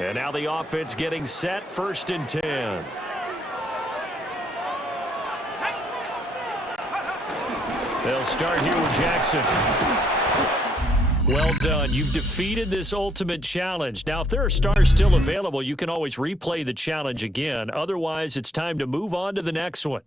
And now the offense getting set, 1st and 10. They'll start here with Jackson. Well done. You've defeated this ultimate challenge. Now, if there are stars still available, you can always replay the challenge again. Otherwise, it's time to move on to the next one.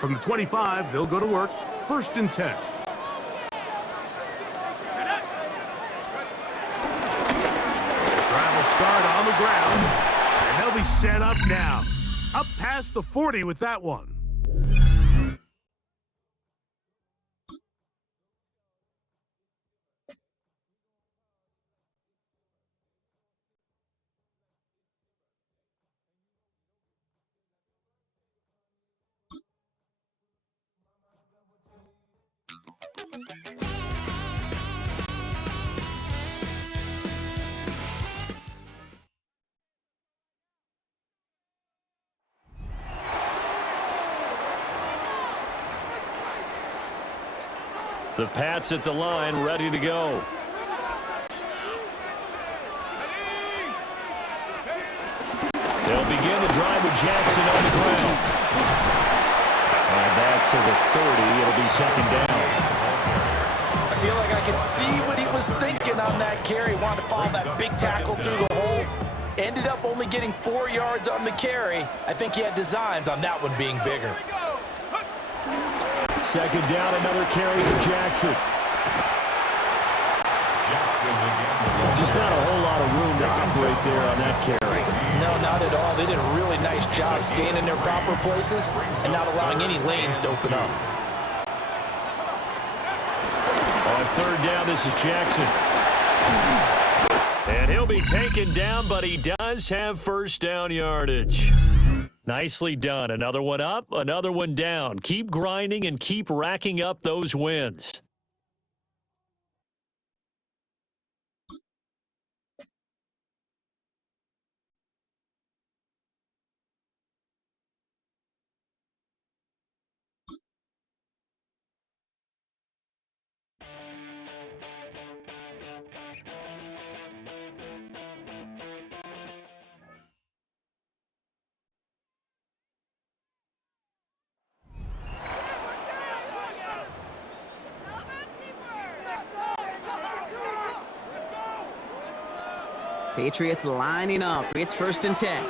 From the 25, they'll go to work. 1st and 10. Travel start on the ground, and they'll be really set up now. Up past the 40 with that one. The Pats at the line, ready to go. They'll begin the drive with Jackson on the ground. And that to the 30. It'll be second down. I feel like I could see what he was thinking on that carry. Wanted to follow that big tackle through the hole. Ended up only getting 4 yards on the carry. I think he had designs on that one being bigger. Second down, another carry for Jackson. Just not a whole lot of room to operate there on that carry. No, not at all. They did a really nice job staying in their proper places and not allowing any lanes to open up. On third down, this is Jackson. And he'll be taken down, but he does have first down yardage. Nicely done. Another one up, another one down. Keep grinding and keep racking up those wins. Patriots lining up. It's 1st and 10.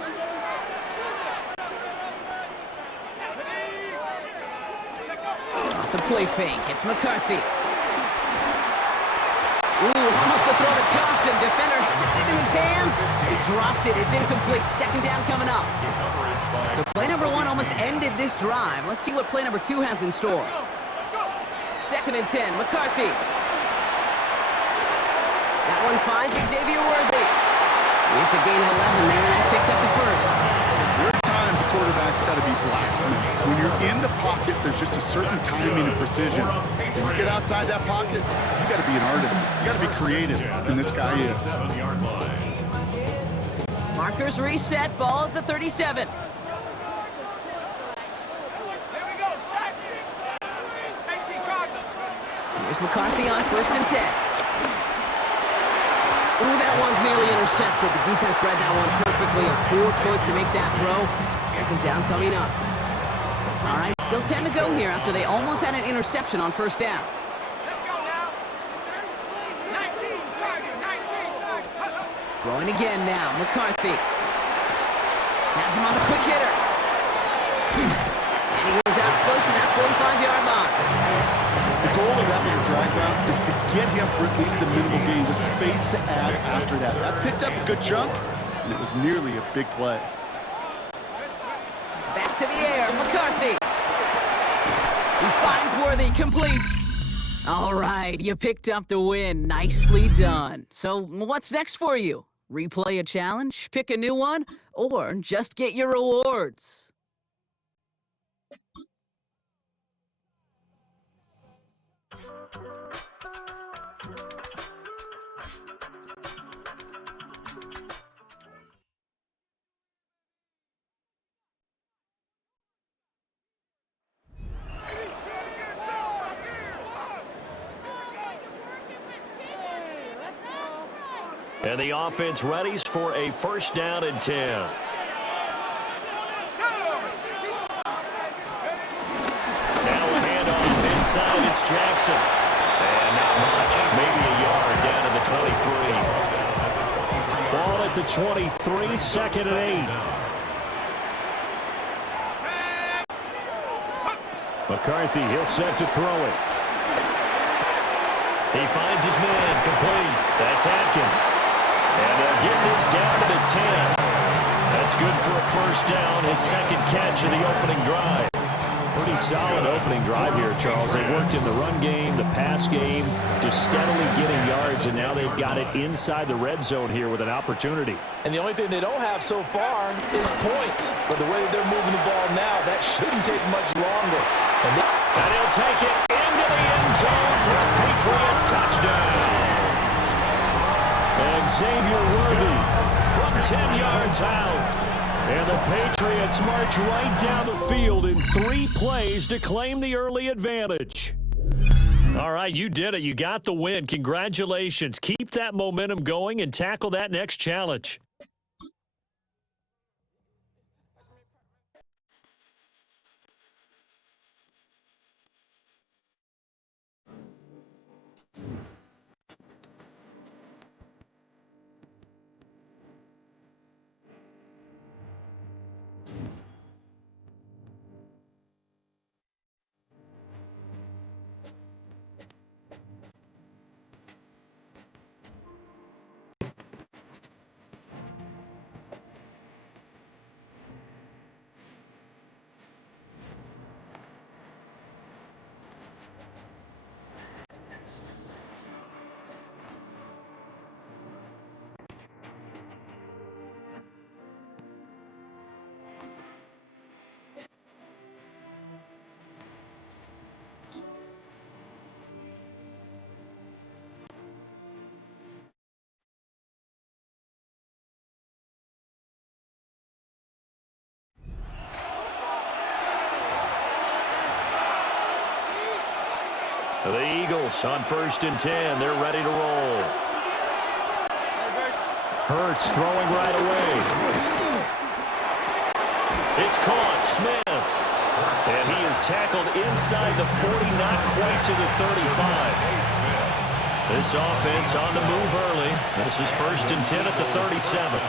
Off the play fake. It's McCarthy. Ooh, almost a throw to cost him. Defender has it in his hands. He dropped it. It's incomplete. Second down coming up. So play number 1 almost ended this drive. Let's see what play number 2 has in store. 2nd and 10. McCarthy. That one finds Xavier Worthy. It's a gain of 11 there, and that picks up the first. There are times a quarterback's got to be blacksmiths. When you're in the pocket, there's just a certain timing and precision. When you get outside that pocket, you got to be an artist. You got to be creative, and this guy is. Markers reset, ball at the 37. Here's McCarthy on 1st and 10. Ooh, that one's nearly intercepted. The defense read that one perfectly. A poor choice to make that throw. Second down coming up. All right, still 10 to go here after they almost had an interception on 1st down. Let's go now. 19, target, 19. Throwing again now. McCarthy has him on the quick hitter. And he goes out close to that 45-yard line. The goal of that little drag route is to get him for at least a minimal gain with space to add after that. That picked up a good chunk, and it was nearly a big play. Back to the air, McCarthy. He finds Worthy, complete. All right, you picked up the win. Nicely done. So what's next for you? Replay a challenge, pick a new one, or just get your rewards? And the offense readies for a first down and 10. Now a handoff inside. It's Jackson. And not much. Maybe a yard down to the 23. Ball at the 23. 2nd and 8. McCarthy, he'll set to throw it. He finds his man, complete. That's Atkins. And they'll get this down to the 10. That's That's good for a first down, his second catch of the opening drive. Pretty solid opening drive here, Charles. They worked in the run game, the pass game, just steadily getting yards, and now they've got it inside the red zone here with an opportunity. And the only thing they don't have so far is points. But the way that they're moving the ball now, that shouldn't take much longer. And he'll take it into the end zone for a Patriot touchdown. And Xavier Worthy from 10 yards out. And the Patriots march right down the field in 3 plays to claim the early advantage. All right, you did it. You got the win. Congratulations. Keep that momentum going and tackle that next challenge. The Eagles on 1st and 10. They're ready to roll. Hurts throwing right away. It's caught. Smith. And he is tackled inside the 40, not quite to the 35. This offense on the move early. This is 1st and 10 at the 37.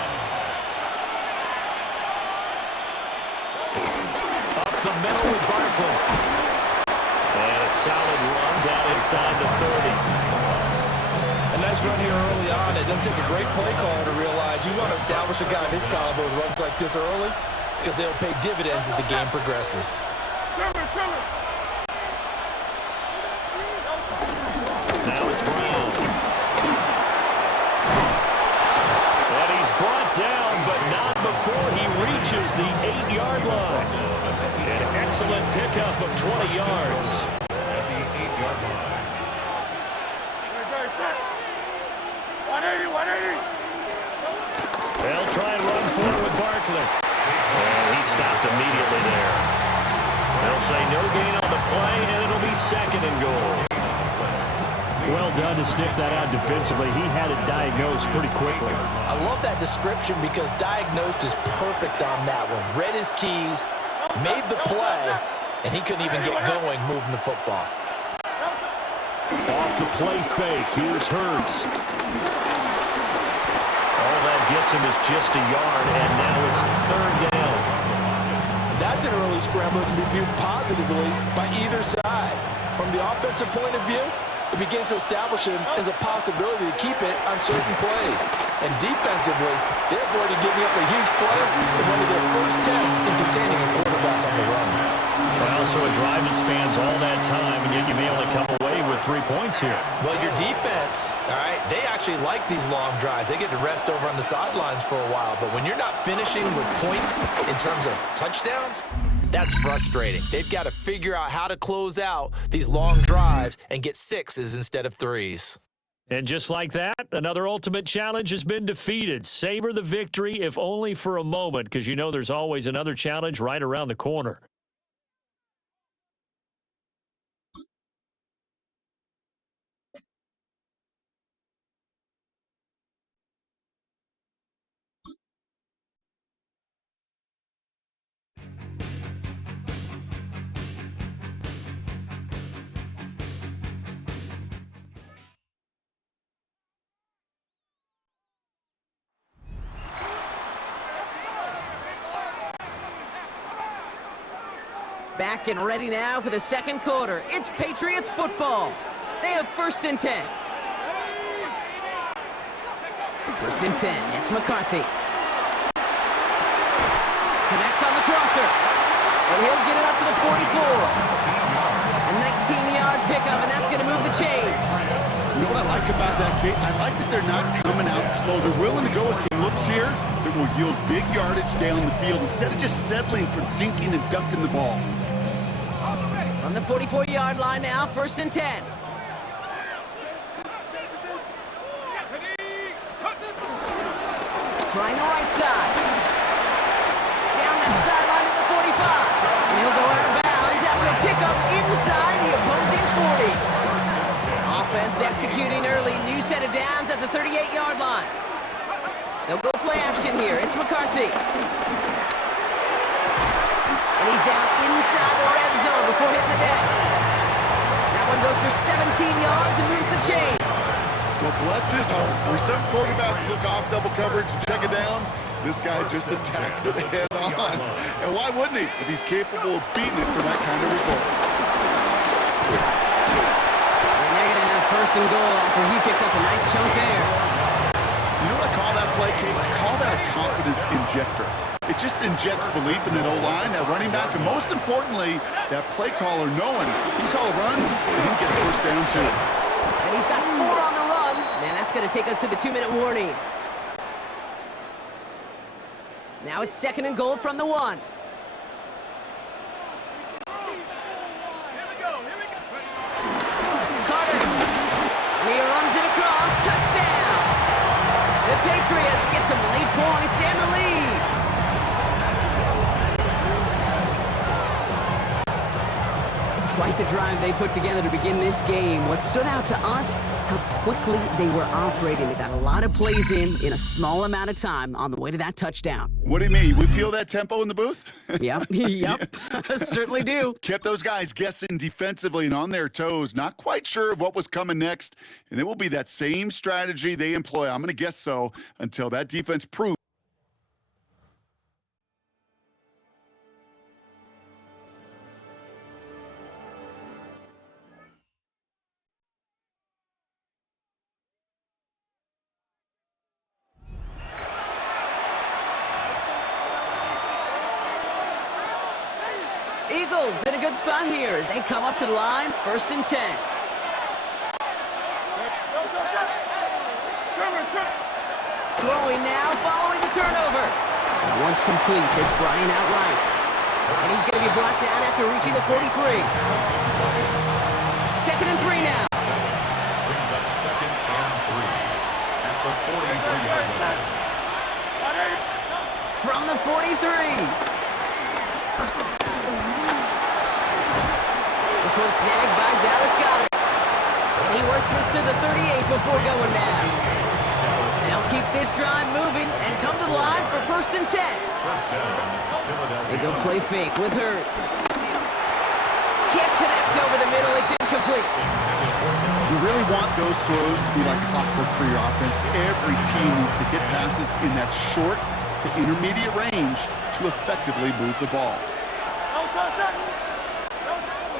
Up the middle with Barkley. And a solid run down inside the 30. A nice run here early on. It doesn't take a great play caller to realize you want to establish a guy of his caliber with runs like this early because they'll pay dividends as the game progresses. Now it's Brown. And he's brought down, but not before he reaches the 8-yard line. An excellent pickup of 20 yards. At the 8-yard line. 180. They'll try and run forward with Barkley. And he stopped immediately there. They'll say no gain on the play, and it'll be 2nd and goal. Well done to sniff that out defensively. He had it diagnosed pretty quickly. I love that description because diagnosed is perfect on that one. Read his keys, made the play, and he couldn't even get going moving the football. Off the play fake, here's Hurts. All that gets him is just a yard, and now it's 3rd down. That's an early scramble that can be viewed positively by either side. From the offensive point of view, it begins to establish him as a possibility to keep it on certain plays. And defensively, they avoided giving up a huge play in one of their first tests in containing a quarterback on the run. Well, so a drive that spans all that time, and yet you may only come away with 3 points here. Well, your defense, all right, they actually like these long drives. They get to rest over on the sidelines for a while. But when you're not finishing with points in terms of touchdowns, that's frustrating. They've got to figure out how to close out these long drives and get 6s instead of 3s. And just like that, another ultimate challenge has been defeated. Savor the victory, if only for a moment, because you know there's always another challenge right around the corner. Back and ready now for the 2nd quarter. It's Patriots football. They have 1st and 10. 1st and 10. It's McCarthy. pressure. And he'll get it up to the 44. A 19-yard pickup, and that's going to move the chains. You know what I like about that, Kate? I like that they're not coming out slow. They're willing to go with some looks here that will yield big yardage down the field instead of just settling for dinking and dunking the ball. From the 44-yard line now, 1st and 10. Trying the right side. Down the sideline to the 45. And he'll go out of bounds after a pickup inside the opposing 40. Offense executing early. New set of downs at the 38-yard line. They'll go play action here. It's McCarthy. And he's down inside the red zone before hitting the deck. That one goes for 17 yards and moves the chains. Well, bless his heart. Where some quarterbacks look off double coverage and check it down, this guy just attacks it head on. And why wouldn't he if he's capable of beating it for that kind of result? And they're going to have 1st and goal after he picked up a nice chunk there. You know what I call that play, Kate? I call that a confidence injector. It just injects belief in that O-line, that running back, and most importantly, that play caller knowing he can call a run and he can get a 1st down too. And he's got 4 on the run. Man, that's going to take us to the 2-minute warning. Now it's 2nd and goal from the 1. Carter. And he runs it across. Touchdown. The Patriots get some late points and the lead. Quite the drive they put together to begin this game. What stood out to us, how quickly they were operating. They got a lot of plays in a small amount of time on the way to that touchdown. What do you mean? We feel that tempo in the booth? Yep. Certainly do. Kept those guys guessing defensively and on their toes, not quite sure of what was coming next. And it will be that same strategy they employ, I'm going to guess so, until that defense proves. Eagles in a good spot here as they come up to the line, 1st and 10. Throwing now, following the turnover. That one's complete. It's Brian outright. And he's going to be brought down after reaching the 43. 2nd and 3 now. Brings up 2nd and 3 at the 43-yard line. From the 43. This one snagged by Dallas Goedert. And he works this to the 38 before going down. They'll keep this drive moving and come to the line for 1st and 10. They go play fake with Hurts. Can't connect over the middle. It's incomplete. You really want those throws to be like clockwork for your offense. Every team needs to hit passes in that short to intermediate range to effectively move the ball.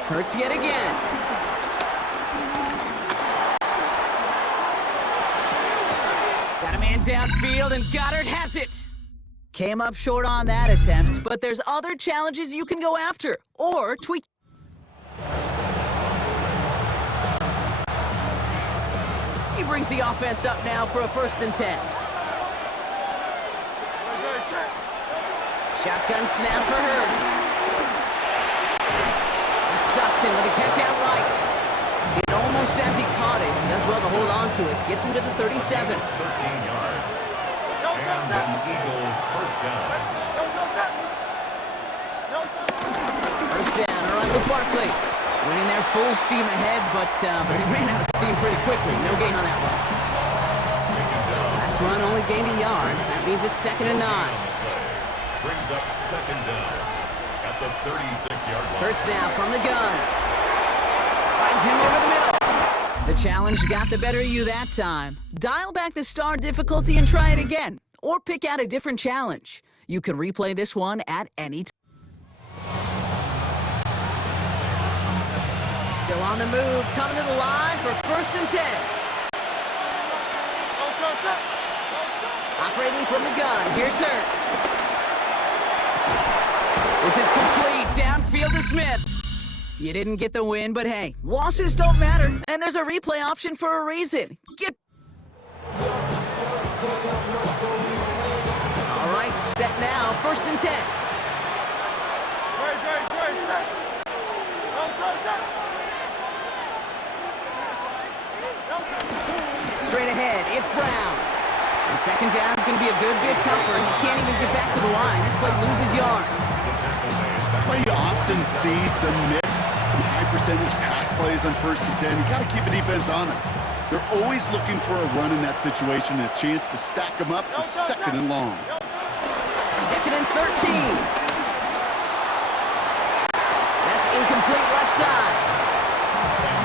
Hurts yet again. Got a man downfield, and Goddard has it. Came up short on that attempt, but there's other challenges you can go after or tweak. He brings the offense up now for a 1st and 10. Shotgun snap for Hurts. Dotson with a catch outright. It almost as he caught it. He does well to hold on to it. Gets him to the 37. 13 yards. And an Eagle 1st down. 1st down, all right with Barkley. Winning there full steam ahead, but he ran out of steam pretty quickly. No gain on that one. Last run only gained a yard. That means it's 2nd and 9. Brings up 2nd down at the 36-yard line. Hurts now from the gun. Finds him over the middle. The challenge got the better of you that time. Dial back the star difficulty and try it again. Or pick out a different challenge. You can replay this one at any time. Still on the move, coming to the line for 1st and 10. Operating from the gun, here's Hurts. This is complete. Downfield to Smith. You didn't get the win, but hey, losses don't matter. And there's a replay option for a reason. All right, set now. 1st and 10. Straight ahead, it's Brown. And 2nd down is going to be a good bit tougher. He can't even get back to the line. This play loses yards. That's why you often see some mix, some high percentage pass plays on 1st and 10. You got to keep the defense honest. They're always looking for a run in that situation and a chance to stack them up for 2nd and long. 2nd and 13. That's incomplete left side.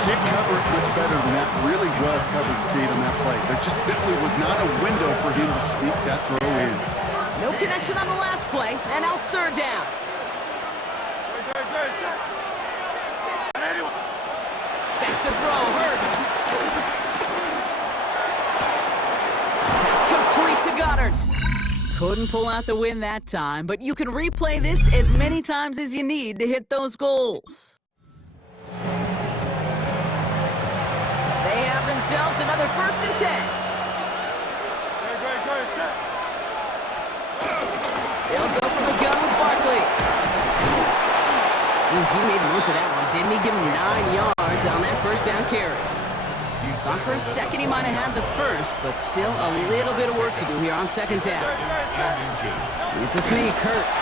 Can't cover it much better than that really well-covered gate on that play. There just simply was not a window for him to sneak that throw in. No connection on the last play, and now it's 3rd down. Back to throw, Hurts. That's complete to Goddard. Couldn't pull out the win that time, but you can replay this as many times as you need to hit those goals. They have themselves another 1st and 10. They'll go from the gun with Barkley. Ooh, he made the most of that one. Didn't he give him 9 yards on that 1st down carry? Thought for a second he might have had the first, but still a little bit of work to do here on 2nd down. It's a sneak, Hurts.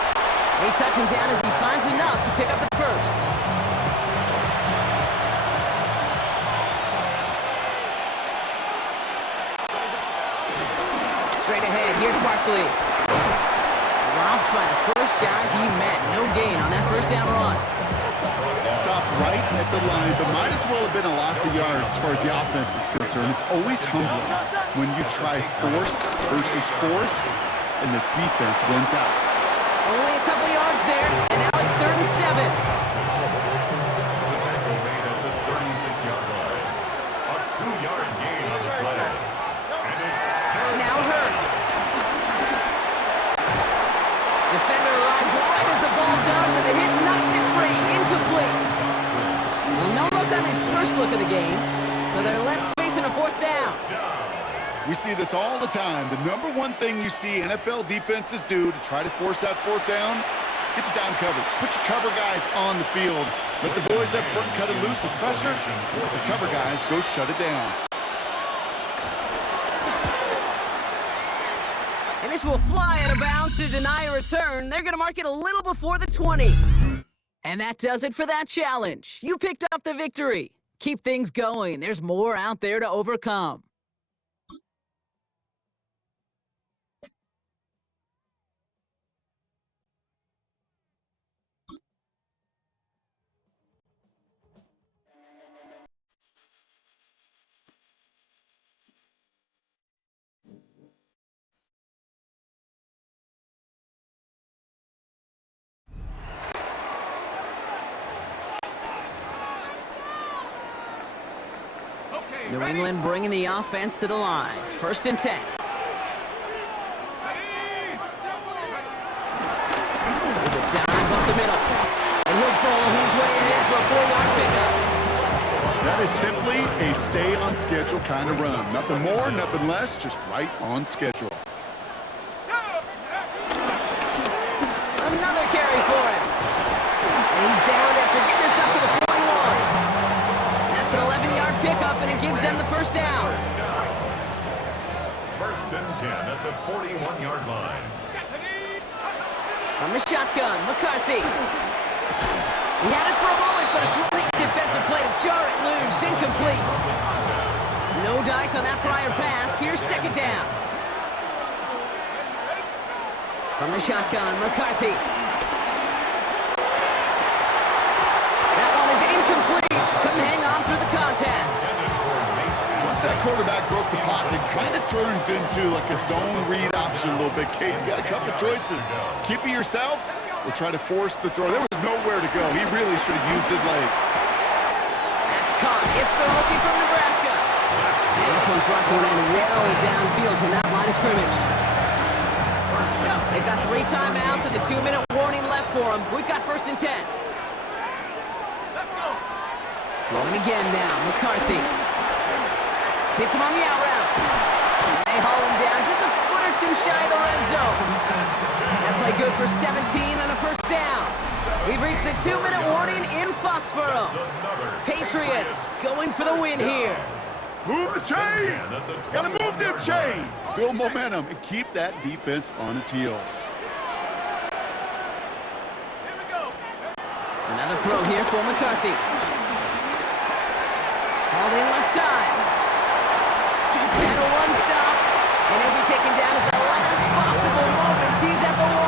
They touch him down as he finds enough to pick up the first. Straight ahead, here's Barkley. Dropped by the first guy he met. No gain on that 1st down run. Stopped right at the line, but might as well have been a loss of yards as far as the offense is concerned. It's always humbling when you try force versus force, and the defense wins out. Only a couple yards there, and now it's 3rd and 7. The tackle made at the 36-yard line. A 2-yard gain on the play. And it's Now Hurts. Defender arrives right as the ball does, and the hit knocks it free. Incomplete. Well, no look on his first look of the game, so they're left facing a 4th down. We see this all the time. The number one thing you see NFL defenses do to try to force that 4th down, get you down coverage. Put your cover guys on the field. Let the boys up front cut it loose with pressure. Let the cover guys go shut it down. And this will fly out of bounds to deny a return. They're going to mark it a little before the 20. And that does it for that challenge. You picked up the victory. Keep things going. There's more out there to overcome. New England bringing the offense to the line. 1st and 10. With a dive up the middle. And he'll bowl his way ahead for a 4-yard pickup. That is simply a stay on schedule kind of run. Nothing more, nothing less, just right on schedule. Another carry for him. And he's down after getting this up to the 41. That's an 11-yard pickup, and it gives them the 1st down. 1st and 10 at the 41-yard line. From the shotgun, McCarthy. He had it for a moment, but a great defensive play to jar it loose. Incomplete. No dice on that prior pass. Here's 2nd down. From the shotgun, McCarthy. That one is incomplete. Couldn't hang on through the contact. Once that quarterback broke the pocket, kind of turns into like a zone read option a little bit. Kate, you got a couple choices. Keep it yourself or try to force the throw. There was nowhere to go. He really should have used his legs. That's caught. It's the rookie from Nebraska. And this one's brought to an end well downfield from that line of scrimmage. They've got 3 timeouts and the 2-minute warning left left for him. We've got 1st and 10. Rolling again now. McCarthy. Hits him on the out route. They haul him down just a foot or two shy of the red zone. That play good for 17 and a 1st down. We've reached the 2-minute warning in Foxborough. Patriots going for the win here. Move the chains! Gotta move them chains! Build momentum and keep that defense on its heels. Another throw here for McCarthy. Hauled in left side. Takes out a one stop. And he'll be taken down at the last possible moment. He's at the 1.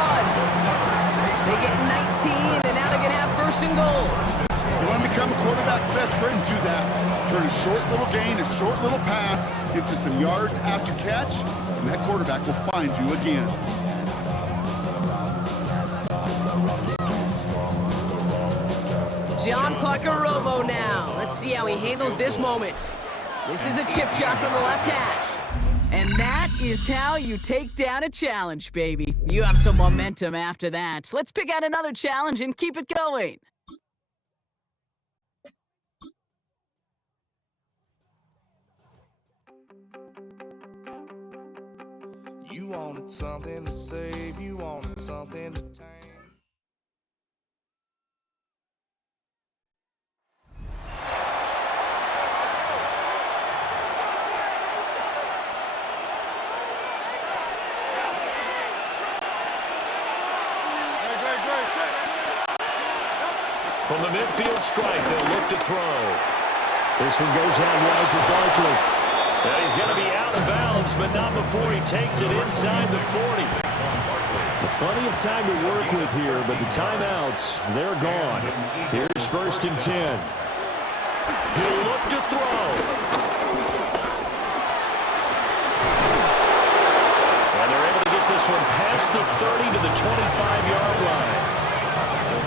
They get 19, and now they're going to have 1st and goal. You want to become a quarterback's best friend, do that. Turn a short little gain, a short little pass into some yards after catch, and that quarterback will find you again. John Romo now. Let's see how he handles this moment. This is a chip shot from the left hash. And that is how you take down a challenge, baby. You have some momentum after that. Let's pick out another challenge and keep it going. You wanted something to save, you wanted something to tame. From the midfield strike, they'll look to throw. This one goes out wide for Barkley. And he's going to be out of bounds, but not before he takes it inside the 40. Plenty of time to work with here, but the timeouts, they're gone. Here's 1st and 10. He'll look to throw. And they're able to get this one past the 30 to the 25-yard line.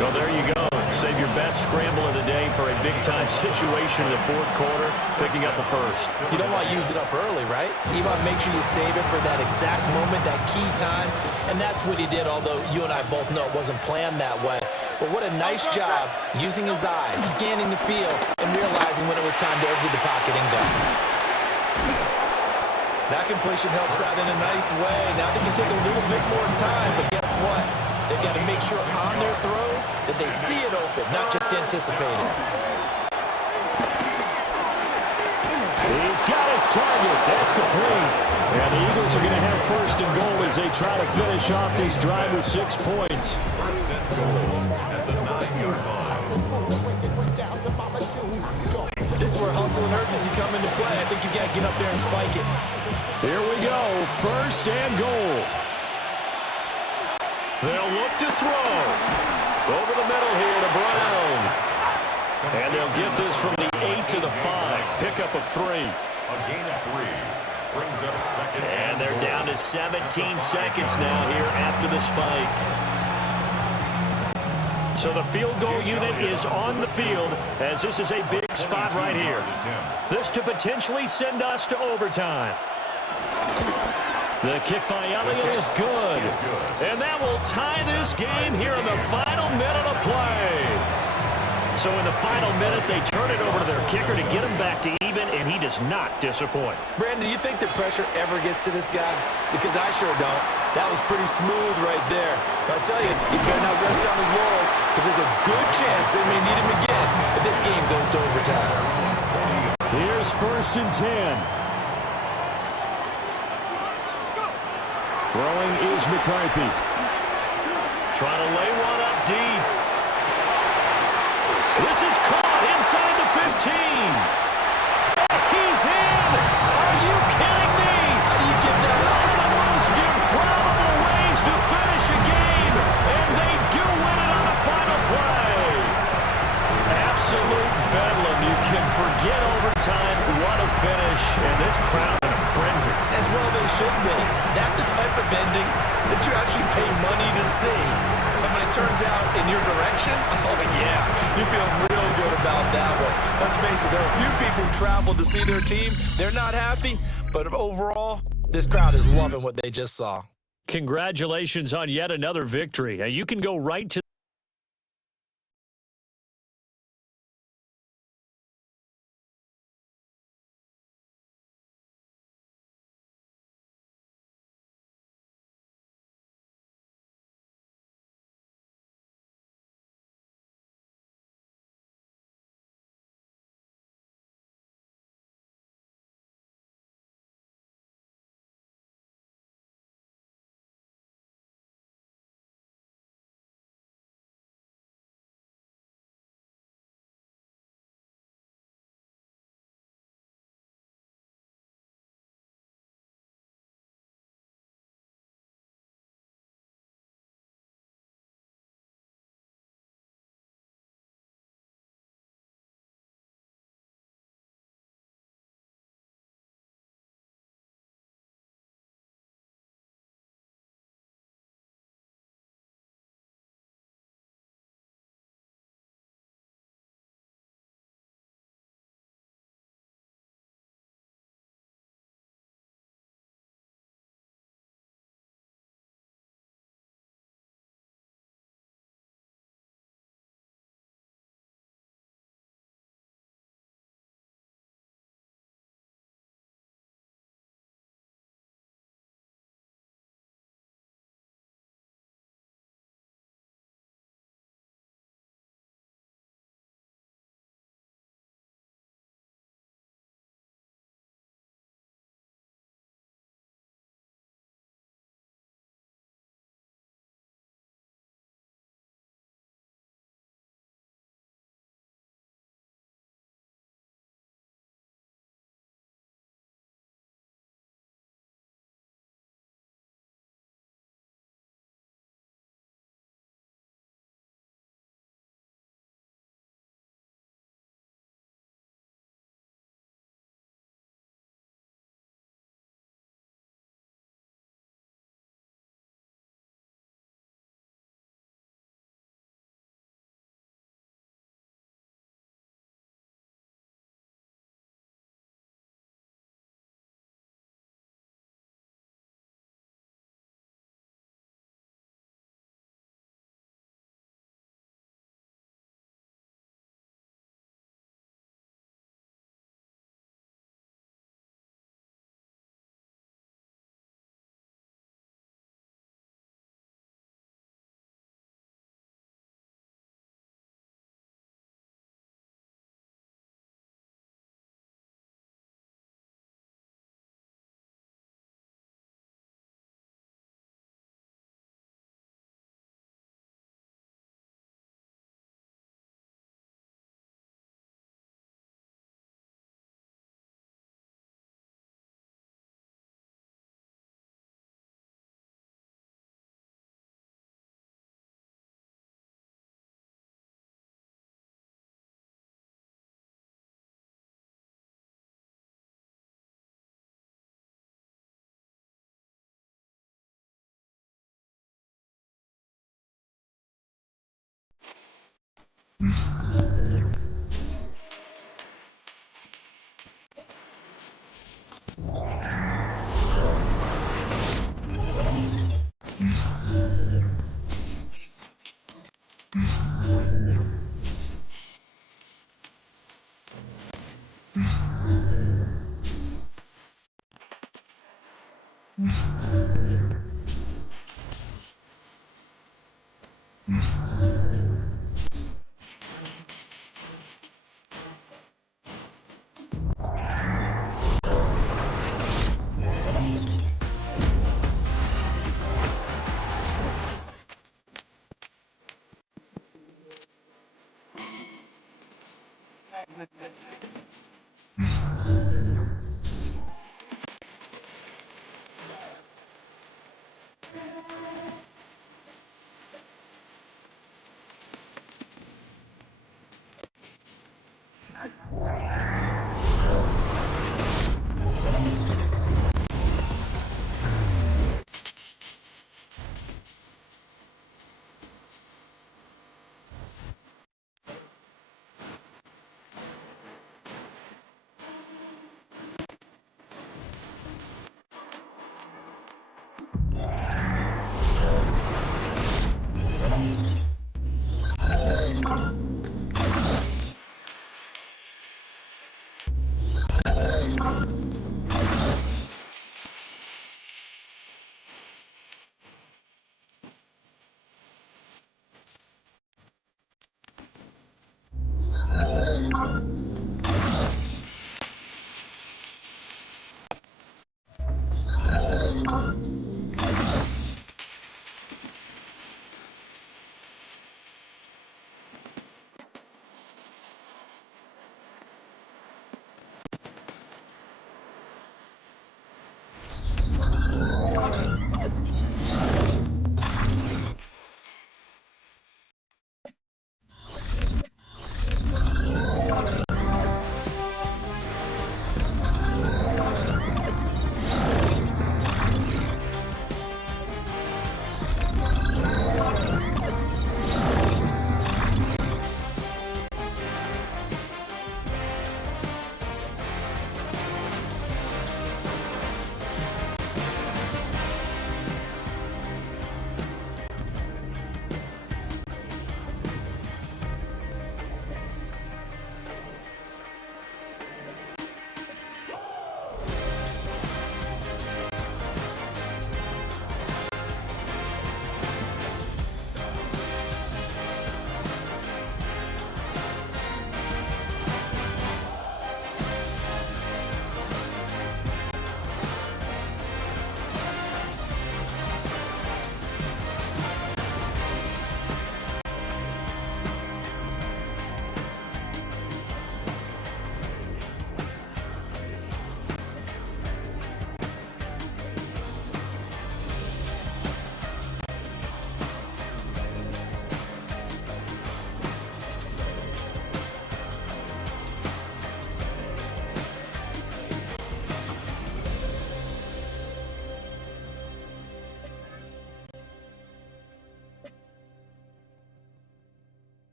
Well, there you go. Save your best scramble of the day for a big-time situation in the 4th quarter, picking up the 1st. You don't want to use it up early, right? You want to make sure you save it for that exact moment, that key time, and that's what he did, although you and I both know it wasn't planned that way. But what a nice job using his eyes, scanning the field, and realizing when it was time to exit the pocket and go. That completion helps out in a nice way. Now they can take a little bit more time, but guess what? They've got to make sure on their throws that they see it open, not just anticipate it. He's got his target. That's complete. And the Eagles are going to have 1st and goal as they try to finish off this drive with 6 points. 1st and goal at the 9-yard line. This is where hustle and urgency come into play. I think you've got to get up there and spike it. Here we go. 1st and goal. They'll look to throw. Over the middle here to Brown. And they'll get this from the 8 to the 5. Pickup of 3. A gain of 3 brings up 2nd. And they're down to 17 seconds now here after the spike. So the field goal unit is on the field as this is a big spot right here. This to potentially send us to overtime. The kick by Elliott is good. And that will tie this game here in the final minute of play. So in the final minute, they turn it over to their kicker to get him back to even, and he does not disappoint. Brandon, do you think the pressure ever gets to this guy? Because I sure don't. That was pretty smooth right there. But I'll tell you, he better not rest on his laurels, because there's a good chance they may need him again if this game goes to overtime. Here's 1st and 10. Throwing is McCarthy. Trying to lay one up deep. This is caught inside the 15. He's in. Are you kidding me? How do you get that up? One of the most improbable ways to finish a game. And they do win it on the final play. Absolute bedlam. You can forget overtime. What a finish. And this crowd in a frenzy. As well they should be. That's the type of ending that you actually pay money to see. And when it turns out in your direction, oh yeah, you feel real good about that one. Let's face it, there are a few people who traveled to see their team. They're not happy, but overall, this crowd is loving what they just saw. Congratulations on yet another victory. You can go right to